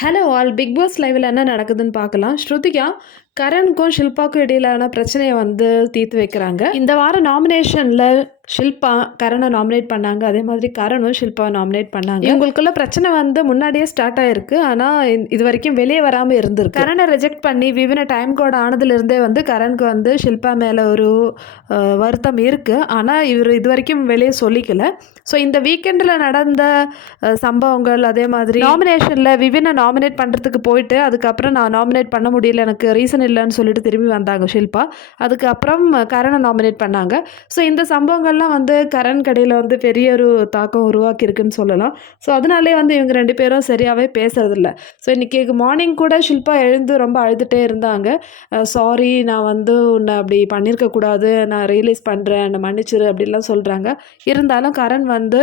Hello all, big pass லைவில் என்ன நடக்குதுன்னு பார்க்கலாம். ஸ்ருதிகா கரணுக்கும் ஷில்பாவுக்கும் இடையிலான பிரச்சனையை வந்து தீர்த்து வைக்கிறாங்க. இந்த வாரம் நாமினேஷனில் ஷில்பா கரணை நாமினேட் பண்ணாங்க. அதே மாதிரி கரணும் ஷில்பாவை நாமினேட் பண்ணாங்க. இவங்களுக்குள்ள பிரச்சனை வந்து முன்னாடியே ஸ்டார்ட் ஆயிருக்கு. ஆனால் இது வரைக்கும் வெளியே வராமல் இருந்திருக்கு. கரனை ரிஜெக்ட் பண்ணி விவினை டைம் கோட் ஆனதுலேருந்தே வந்து கரனுக்கு வந்து ஷில்பா மேலே ஒரு வருத்தம் இருக்குது. ஆனால் இவர் இது வரைக்கும் வெளியே சொல்லிக்கல. ஸோ இந்த வீக்கெண்டில் நடந்த சம்பவங்கள், அதே மாதிரி நாமினேஷனில் விவினை நாமினேட் பண்ணுறதுக்கு போயிட்டு அதுக்கப்புறம் நான் நாமினேட் பண்ண முடியல, எனக்கு ரீசன் இல்லைன்னு சொல்லிட்டு திரும்பி வந்தாங்க ஷில்பா. அதுக்கப்புறம் கரனை நாமினேட் பண்ணாங்க. ஸோ இந்த சம்பவங்கள்லாம் வந்து கரண் கடையில் வந்து பெரிய ஒரு தாக்கம் உருவாக்கியிருக்குன்னு சொல்லலாம். ஸோ அதனாலே வந்து இவங்க ரெண்டு பேரும் சரியாகவே பேசுறதில்ல. ஸோ இன்றைக்கி மார்னிங் கூட ஷில்பா எழுந்து ரொம்ப அழுதுகிட்டே இருந்தாங்க. சாரி, நான் வந்து உன்னை அப்படி பண்ணியிருக்கக்கூடாது, நான் ரியலைஸ் பண்ணுறேன், என்னை மன்னிச்சிரு அப்படின்லாம் சொல்கிறாங்க. இருந்தாலும் கரண் வந்து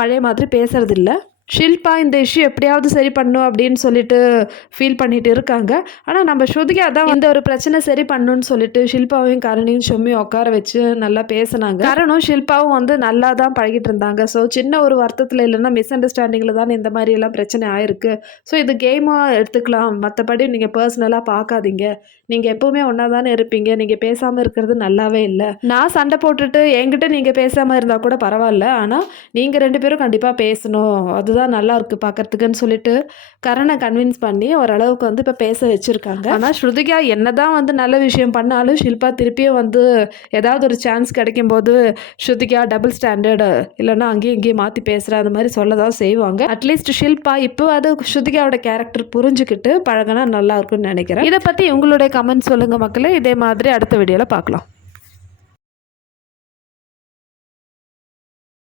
பழைய மாதிரி பேசுறதில்ல. ஷில்பா இந்த இஷ்யூ எப்படியாவது சரி பண்ணும் அப்படின்னு சொல்லிட்டு ஃபீல் பண்ணிட்டு இருக்காங்க. ஆனால் நம்ம ஸ்ருதிகா தான் இந்த ஒரு பிரச்சனை சரி பண்ணணும்னு சொல்லிட்டு ஷில்பாவையும் கரணையும் சும்மியும் உட்கார வச்சு நல்லா பேசினாங்க. கரணும் ஷில்பாவும் வந்து நல்லா தான் பழகிட்டு இருந்தாங்க. ஸோ சின்ன ஒரு வருத்தத்தில் இல்லைன்னா மிஸ் அண்டர்ஸ்டாண்டிங்கில் தான் இந்த மாதிரி எல்லாம் பிரச்சனை ஆயிருக்கு. ஸோ இது கேமாக எடுத்துக்கலாம், மற்றபடி நீங்கள் பர்சனலாக பார்க்காதீங்க, நீங்கள் எப்போவுமே ஒன்றா தானே இருப்பீங்க, நீங்கள் பேசாமல் இருக்கிறது நல்லாவே இல்லை. நான் சண்டை போட்டுட்டு என்கிட்ட நீங்கள் பேசாமல் இருந்தால் கூட பரவாயில்ல, ஆனால் நீங்கள் ரெண்டு பேரும் கண்டிப்பாக பேசணும், அதுதான் நல்லா இருக்குது பார்க்கறதுக்குன்னு சொல்லிட்டு கரணை கன்வின்ஸ் பண்ணி ஓரளவுக்கு வந்து இப்போ பேச வச்சுருக்காங்க. ஆனால் ஸ்ருதிகா என்ன தான் வந்து நல்ல விஷயம் பண்ணாலும் ஷில்பா திருப்பியும் வந்து ஏதாவது ஒரு சான்ஸ் கிடைக்கும்போது ஸ்ருதிகா டபுள் ஸ்டாண்டர்டு இல்லைன்னா அங்கேயும் இங்கேயும் மாற்றி பேசுகிற அந்த மாதிரி சொல்ல தான் செய்வாங்க. அட்லீஸ்ட் ஷில்பா இப்போ அது ஸ்ருதிகாவோட கேரக்டர் புரிஞ்சுக்கிட்டு பழகினா நல்லா இருக்கும்னு நினைக்கிறேன். இதை பற்றி உங்களுடைய கமெண்ட் சொல்லுங்கள் மக்களே. இதே மாதிரி அடுத்த வீடியோவில் பார்க்கலாம்.